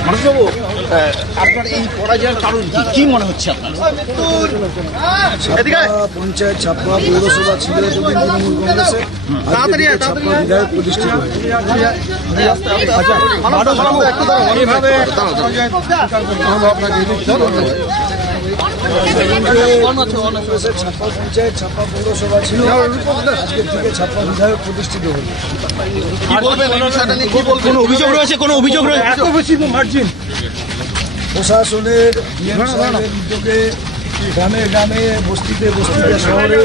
মানুষবাবু আপনার এই পরাজয়ের কারণ কি? কি মনে হচ্ছে আপনার? পঞ্চায়েত ছাপ্পা পৌরসভা ছিল তৃণমূল কংগ্রেসের ছাপ্পা বিধায়ক প্রতিষ্ঠিত এইভাবে ছাপ্পা পঞ্চায়েত ছাপ্পা পৌরসভা ছিল আজকে থেকে ছাপ্পা বিধায়ক প্রতিষ্ঠিত কোনো অভিযোগ রয়েছে কোনো অভিযোগ রয়েছে প্রশাসনের উদ্যোগে গ্রামে গ্রামে বস্তিতে বস্তিতে শহরে।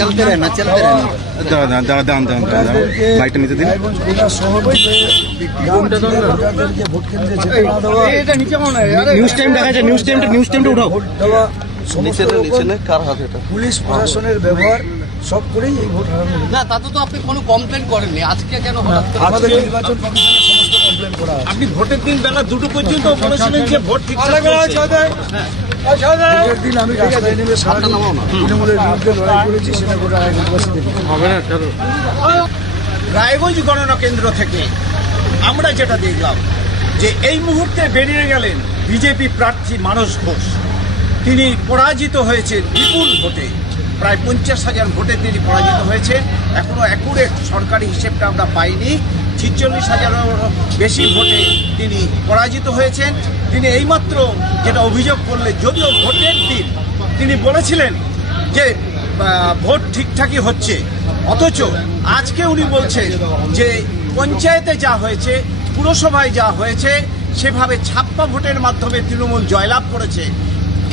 চলতে রহে না চলতে রহে না। দাঁড়ান দাঁড়ান দাঁড়ান দাঁড়ান ভোটারদেরকে লাইটটা নিতে দিন। রায়গঞ্জ শহর থেকে গ্রাম থেকে ভোটারদেরকে ভোট কেন্দ্রে যেতে না দেওয়া নিউজ টাইম দেখা যায় নিউজ টাইমটা নিউজ টাইমটা উঠাও। সমস্ত রকম পুলিশ প্রশাসনের ব্যবহার সব করেই এই ভোট হারানো না তাতে তো আপনি কোনো কমপ্লেন করেননি। আজকে কেন হঠাৎ আমাদের নির্বাচন কমিশনের সমস্ত কমপ্লেন করা আপনি ভোটের দিন বেলা দুটো পর্যন্ত বলেছিলেন যে ভোট ঠিকঠাক রায়গঞ্জ গণনা কেন্দ্র থেকে আমরা যেটা দেখলাম যে এই মুহূর্তে বেরিয়ে গেলেন বিজেপি প্রার্থী মানস ঘোষ। তিনি পরাজিত হয়েছে বিপুল ভোটে। প্রায় পঞ্চাশ হাজার ভোটে তিনি পরাজিত হয়েছে এখনও অ্যাকুরেট সরকারি হিসেবটা আমরা পাইনি। ছিচল্লিশ হাজারের বেশি ভোটে তিনি পরাজিত হয়েছেন। তিনি এইমাত্র যেটা অভিযোগ করলেন, যদিও ভোটের দিন তিনি বলেছিলেন যে ভোট ঠিকঠাকই হচ্ছে। অথচ আজকে উনি বলছেন যে, পঞ্চায়েতে যা হয়েছে, পুরসভায় যা হয়েছে, সেভাবে ছাপ্পা ভোটের মাধ্যমে তৃণমূল জয়লাভ করেছে।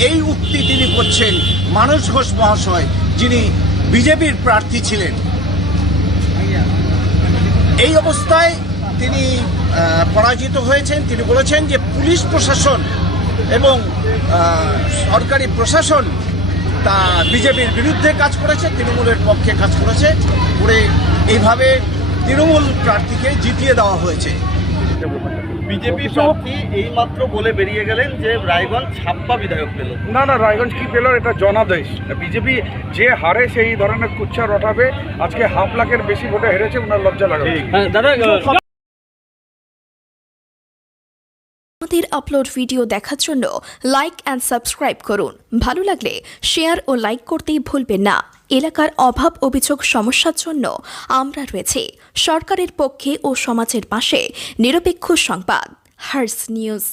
এই উক্তি তিনি করছেন মানস ঘোষ মহাশয়, যিনি বিজেপির প্রার্থী ছিলেন। এই অবস্থায় তিনি পরাজিত হয়েছেন। তিনি বলেছেন যে পুলিশ প্রশাসন এবং সরকারি প্রশাসন তা বিজেপির বিরুদ্ধে কাজ করেছে, তৃণমূলের পক্ষে কাজ করেছে। করে এইভাবে তৃণমূল প্রার্থীকে জিতিয়ে দেওয়া হয়েছে। বিজেপি প্রার্থী এইমাত্র বলে বেরিয়ে গেলেন যে রায়গঞ্জ ছাপ্পা বিধায়ক পেল। না না রায়গঞ্জ কি পেল এটা জনাদেশ। বিজেপি যে হারে সেই ধরনের কুচ্ছা রটাবে আজকে হাফ লাখের বেশি ভোটে হেরেছে ওনার লজ্জা লাগাবে আমাদের আপলোড ভিডিও দেখার জন্য লাইক অ্যান্ড সাবস্ক্রাইব করুন। ভালো লাগলে শেয়ার ও লাইক করতেই ভুলবেন না। এলাকার অভাব, অভিযোগ, সমস্যার জন্য আমরা রয়েছে সরকারের পক্ষে ও সমাজের পাশে। নিরপেক্ষ সংবাদ হার্স নিউজ